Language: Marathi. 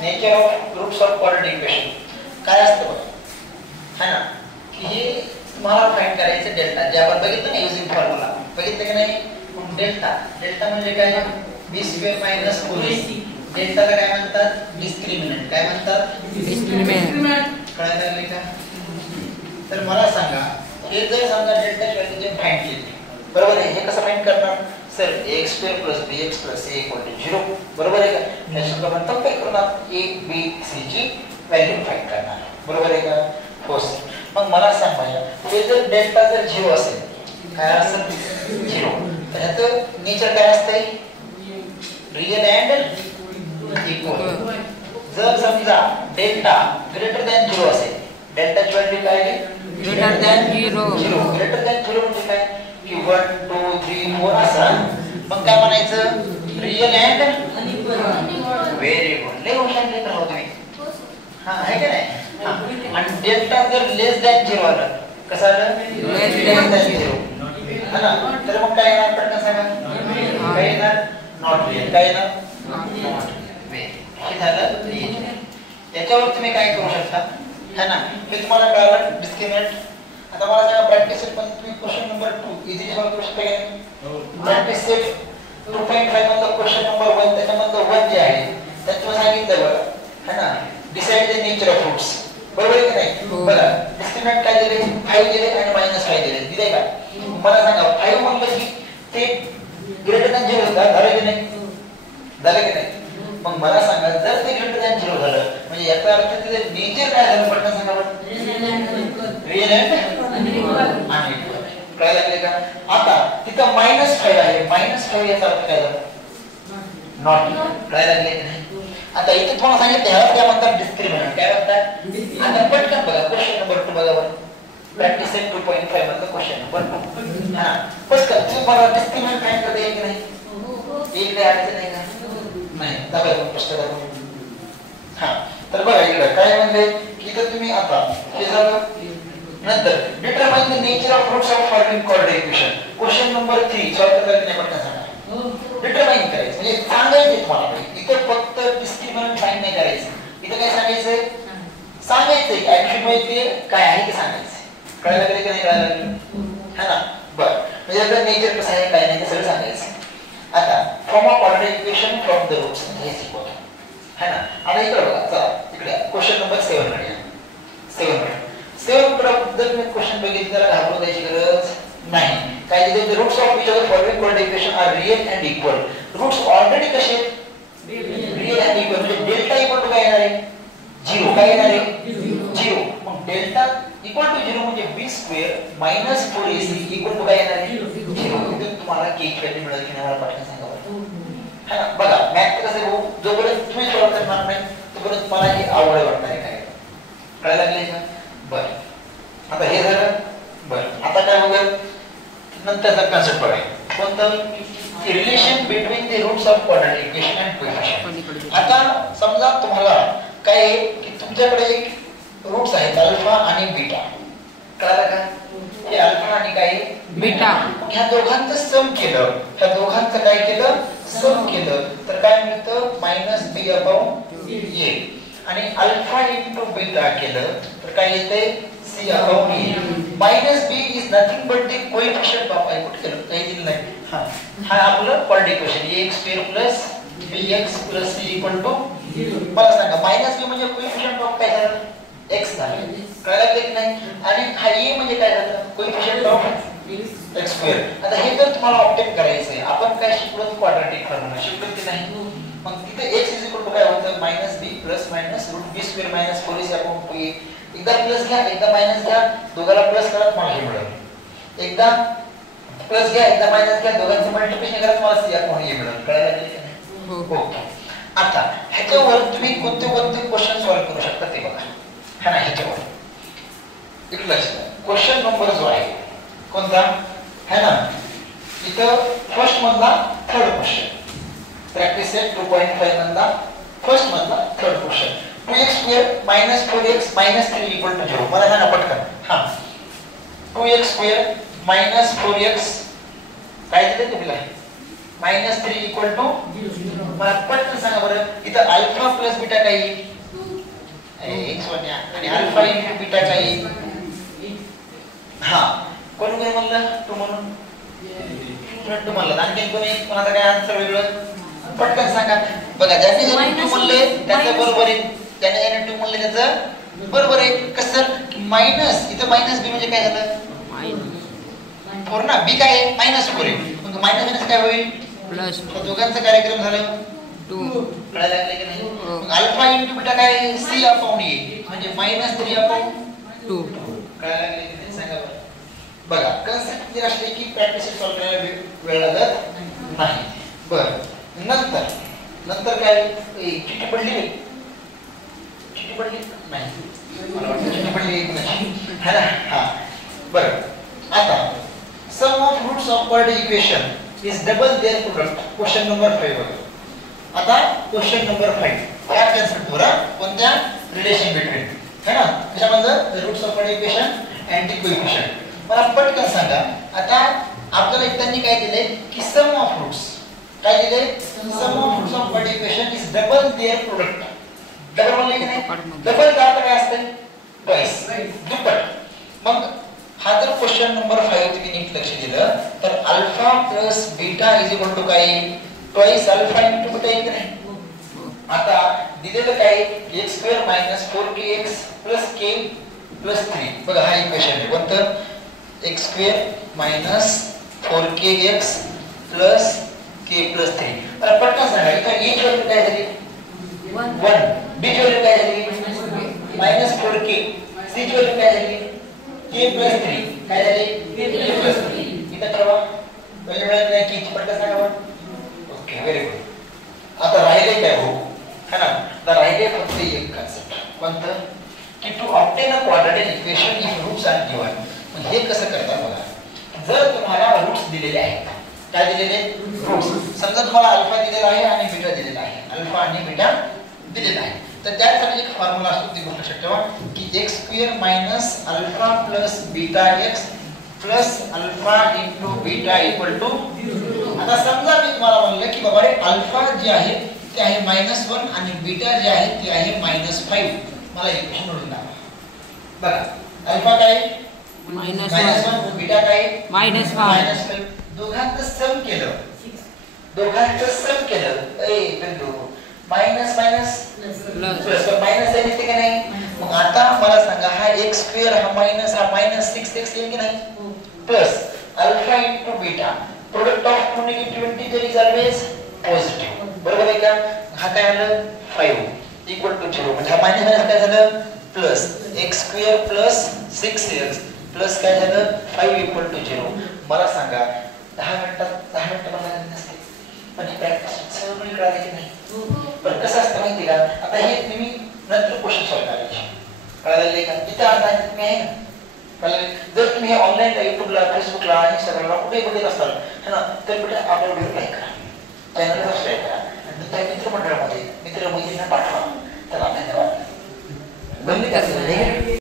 Nature of roots of quadratic equation काय असतं बघा, है ना, की हे तुम्हाला फाइंड करायचं डेल्टा, जे आपण बघितलं ना युजिंग फॉर्म्युला, बघितलं की नाही? डेल्टा, डेल्टा म्हणजे काय? b square minus 4ac. डेल्टाला काय म्हणतात? डिस्क्रिमिनंट. काय म्हणतात? डिस्क्रिमिनंट. कळायला लागले का? तर मला सांगा, हे जर समजा डेल्टाची व्हॅल्यू जे फाइंड केली, बरोबर आहे, हे कसं फाइंड करणार? Sir ax square plus bx plus c equal to 0, बरोबर आहे का? याच्यात आपण फक्त काय करणार? a b c ची व्हॅल्यू फाइंड करणार, बरोबर आहे का? हो सर. मग मला सांग भाया, हे जर डेल्टा जर 0 असेल, काय असेल? 0, तर ह्याचं नेचर काय असतंय? Real and equal. जर समजा डेल्टा ग्रेटर दॅन 0 असेल, डेल्टाची व्हॅल्यू काय आहे? Greater than 0. ग्रेटर दॅन 0 म्हणजे काय? की 1 2 3 4 असा. मग काय म्हणायचं? Real and equal. Very good. लय हुशार लेकर आहोत तुम्ही. हां, आहे का नाही? आणि डेल्टा जर लेस दॅन 0 आलं, कसं आलं? लेस दॅन 0, है ना? तर मग काय येणार? पटकन सांगा. काय येणार? Not real. काय येणार? Not real. हे झालं रियल. याच्यावर तुम्ही काय करू शकता, है ना? मी तुम्हाला कळलं डिस्क्रिमिनंट. आता मला सांगा प्रॅक्टिस सेट पण तुम्ही क्वेश्चन नंबर 2 इझिली सॉल्व करू शकता का? प्रॅक्टिस सेट 2.5 मधला क्वेश्चन नंबर 1, त्याच्यामधलं 1 जे आहे त्यात तुम्हाला सांगितलं बघा, है ना, decide the nature of roots, बरोबर आहे की नाही? बघा डिस्क्रिमिनंट काय दिले? 5 दिले आणि -5 दिले. दिले का? मला सांगा 5 म्हणलं की ते ग्रेटर दॅन 0 झालं की नाही? झालं की नाही? मग मला सांगा, जर ते ग्रेटर दॅन 0 झालं म्हणजे याचा अर्थ त्याचे नेचर काय झालं? पटकन सांगा बरं. Real and equal. कळायला लागले का? आता तिथं -5 आहे, -5 याचा अर्थ काय झालं? Not equal. कळायला लागले की नाही? आता इथे तुम्हाला सांगितलं ह्याला काय म्हणतात? डिस्क्रिमिनंट. काय म्हणतात? आता पटकन बघा क्वेश्चन नंबर 2 बघा बरं. प्रॅक्टिस सेट 2.5 मधला क्वेश्चन नंबर 2. हां, पटकन तुम्ही मला डिस्क्रिमिनंट फाइंड करता येईल की नाही? एक काय अडचण आहे का? नाही. दाखवा तुम्ही पुस्तकात. हां, तर बघा इकडे काय म्हणले की इथं तुम्ही आता हे झालं. नंतर determine the nature of roots of following quadratic equation. Question number 3 solve करायचं नाही, पटकन सांगा. डिटरमाइन करायचं म्हणजे सांगायचं तुम्हाला. इथं फक्त डिस्क्रिमिनंट फाइंड नाही करायचं. इथं काय सांगायचंय? सांगायचंय की ऍक्च्युअली माहिती काय आहे ते सांगायचं. कळायला लागले की नाही? कळायला लागले, है ना? बरं, म्हणजे आता नेचर कसं आहे काय नाही ते सगळं सांगायचं. आता form of quadratic equation from the roots हे शिकवतो, है ना? आता इकडे बघा, चला इकडे क्वेश्चन नंबर 7 कडे. 7 बद्दल मी क्वेश्चन बघितलं, त्याला घाबरू द्यायची गरज नाही. काय दिले? The roots of each of the following quadratic equation are real and equal. Roots already कसे आहेत? Real and equal. म्हणजे डेल्टा इक्वल टू काय येणार आहे? 0. काय येणार आहे? 0. मग डेल्टा इक्वल टू 0 म्हणजे b square minus 4ac equal to काय येणार आहे? 0. इथे तुम्हाला k ची व्हॅल्यू मिळेल की नाही मला पटकन सांगा बरं. है ना? बघा मॅथ कसं आहे, जोपर्यंत तुम्ही सॉल्व करणार नाही तोपर्यंत तुम्हाला हे आवड वाटणार आहे. काय कळायला लागले का? बरं, आता हे झालं. बरं, आता काय होईल? नंतरचा कन्सेप्ट बघा. कोणतं? Relation between the roots of quadratic equation and coefficient. आता समजा तुम्हाला काय आहे की तुमच्याकडे एक रूट्स आहेत अल्फा आणि बीटा. कळालं का? हे अल्फा आणि काय बीटा. ह्या दोघांचं सम केलं, ह्या दोघांचं काय केलं? सम केलं तर काय मिळतं? -b/a. आणि अल्फा इंटू बीटा केलं तर काय येते? c/e. -b is nothing but the coefficient of I कुठे केलं? काही दिलं नाही. हां, हा आपलं quadratic equation ax² plus bx plus c equal to 0. मला सांगा -b म्हणजे कोएफिशिएंट ऑफ काय झालं? x झालं. कळायला लागले की नाही? आणि हा a म्हणजे काय झालं? Coefficient of x². आता हे जर तुम्हाला ऑब्टेन करायचं आहे, आपण काय शिकलो? क्वाड्रेटिक फॉर्म्युला शिकलो की नाही? मग तिथे x इज इक्वल टू काय होतं? -b plus minus root b square minus 4ac upon 2a. एकदा प्लस घ्या, एकदा मायनस घ्या, दोघाला प्लस करा तुम्हाला हे मिळेल. एकदा प्लस घ्या, एकदा मायनस घ्या, दोघांचं मल्टिप्लिकेशन करा तुम्हाला c अपॉन a मिळेल. कळायला लागले की नाही? ओके. आता ह्याच्यावर तुम्ही कोणते कोणते क्वेश्चन सॉल्व करू शकता ते बघा, है ना? ह्याच्यावर इकडे लक्ष द्या. क्वेश्चन नंबर जो आहे कोणता, है ना? इथं फर्स्ट मधला थर्ड क्वेश्चन. प्रॅक्टिस सेट 2.5 मधला फर्स्ट मधला third question. 2x² minus 4x minus 3 equal to 0. मला सांगा पटकन. हां, 2x² मायनस 4x काय दिले तुम्हाला? -3 इक्वल टू 0. मला पटकन सांगा बरं, इथं अल्फा प्लस बीटा काय येईल? x वन आणि अल्फा इंटू बीटा काय येईल? हा, कोण कोणी म्हणलं? तू म्हणून टू म्हणलं. आणखी कोणी कोणाचं काय आन्सर वेगळं? पटकन सांगा. बघा, ज्याने टू म्हणले त्याचं बरोबर आहे, ज्याने टू म्हणले त्याचं बरोबर आहे. कसं मायनस, इथं मायनस बी म्हणजे काय झालं? फोर ना, बी काय आहे? मायनस फोर आहे. मग मायनस मायनस काय होईल? प्लस. दोघांचा कार्यक्रम झालं टू. कळायला लागले की नाही? मग अल्फा इंटू बीटा काय? सी अपॉन ए म्हणजे मायनस 3 अपॉन 2. कळायला लागले की नाही? सांगा बरं. बघा, कन्सेप्ट जर असले की प्रॅक्टिस सॉल्व्ह करायला वेळ लागत नाही. बरं, नंतर काय? चिठ्ठी पडली? चिठ्ठी पडली नाही, मला वाटतं चिठ्ठी पडली नाही, है ना? हा, बरं. आता sum of roots of quadratic equation is double their product. Question number 5 बघा. आता क्वेश्चन नंबर 5 या कन्सेप्टवर, कोणत्या? रिलेशन बिटवीन, है ना? कशामध्ये? Roots of quadratic equation and the coefficient. मला पटकन सांगा. आता आपल्याला त्यांनी काय दिले की सम ऑफ रूट्स, काय दिले? Sum of roots of quadratic equation is double their product. Double म्हणले की नाही? डबल का अर्थ काय असते? ट्वाइस, दुप्पट. मग हा जर क्वेश्चन नंबर 5 तुम्ही नीट लक्ष दिलं तर alpha plus beta is equal to काय? ट्वाइस अल्फा इंटू बीटा येईल की नाही? आता दिलेलं काय? x² - 4kx + k + 3. बघा, हा इक्वेशन आहे. कोणतं? x² - 4kx + k + 3. आता पटकन सांगा, इथं a ची व्हॅल्यू काय झाली? 1. b ची व्हॅल्यू काय झाली? -4k. c ची व्हॅल्यू काय झाली? k + 3. काय झाली? k + 3. इथं ठरवा. व्हॅल्यू मिळाली नाही की पटकन सांगा बरं. Okay, very good. आता राहिले काय हो? है ना? तर राहिले फक्त एक कन्सेप्ट. कोणतं? की to obtain a quadratic equation if roots are given. मग हे कसं करतात बघा. जर तुम्हाला रूट्स दिलेले आहेत, काय दिलेले? रूट्स. समजा तुम्हाला अल्फा दिलेला आहे आणि बीटा दिलेला आहे, अल्फा आणि बीटा दिलेला आहे, तर त्यासाठी एक फॉर्म्युला असतो, ती गोष्ट लक्षात ठेवा की x² - alpha plus beta x plus alpha into beta equal to 0. आता समजा मी तुम्हाला म्हणलं की बाबा अल्फा जे आहे ते आहे -1 आणि बीटा जे आहे ते आहे -5. मला इक्वेशन मिळून दाखवा. बघा, अल्फा काय? -1, बीटा काय? -5. दोघांचं सम केलं, मायनस मायनस प्लस, मायनस आहे की नाही? मग आता मला सांगा, हा x² हा मायनस, हा -6x येईल की नाही? Plus alpha into beta, product of two negative integer is always positive. बरोबर आहे का? हा काय आलं? 5 इक्वल टू 0. म्हणजे हा मायनस मायनस काय झालं? Plus x² plus 6x plus काय झालं? 5 इक्वल टू 0. मला सांगा, 10 मिनिटं पण लागत नसते, पण ही प्रॅक्टिस सगळं कळाली की नाही? पण कसं असतं माहिती का? आता हे तुम्ही नंतर क्वेश्चन सॉल्व्ह करायचे. कळाले का? इथे अर्धा तुम्ही आहे ना? जर तुम्ही ऑनलाईन युट्यूबला, फेसबुकला, इंस्टाग्रामला कुठे बघत असाल, है ना, तर बेटा आपला व्हिडिओ लाईक करा, चॅनलला सबस्क्राईब करा आणि त्या मित्रमंडळामध्ये मित्र-मैत्रिणींना पाठवा. त्याला धन्यवाद. बंदी करायचं